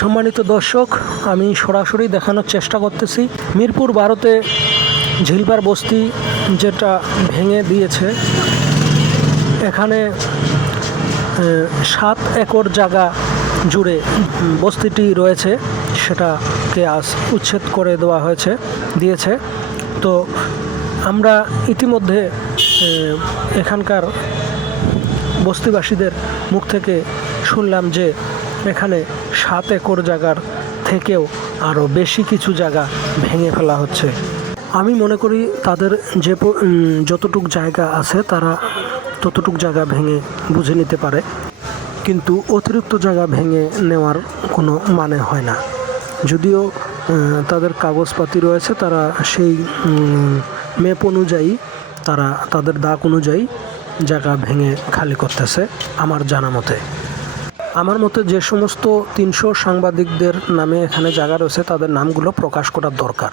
সম্মানিত দর্শক, আমি সরাসরি দেখানোর চেষ্টা করতেছি মিরপুর 12-তে ঝিলপার বস্তি যেটা ভেঙে দিয়েছে। এখানে 7 একর জায়গা জুড়ে বস্তিটি রয়েছে, সেটাকে আজ উচ্ছেদ করে দেওয়া দিয়েছে। তো আমরা ইতিমধ্যে এখানকার বস্তিবাসীদের মুখ থেকে শুনলাম যে এখানে 7 একর জায়গার থেকেও আরও বেশি কিছু জায়গা ভেঙে ফেলা হচ্ছে। আমি মনে করি তাদের যতটুক জায়গা আছে তারা ততটুক জায়গা ভেঙে বুঝে নিতে পারে, কিন্তু অতিরিক্ত জায়গা ভেঙে নেওয়ার কোনো মানে হয় না। যদিও তাদের কাগজপাতি রয়েছে, তারা সেই ম্যাপ অনুযায়ী তাদের দাগ অনুযায়ী জায়গা ভেঙে খালি করতেছে। আমার মতে যে সমস্ত 300 সাংবাদিকদের নামে এখানে জায়গা রয়েছে তাদের নামগুলো প্রকাশ করার দরকার।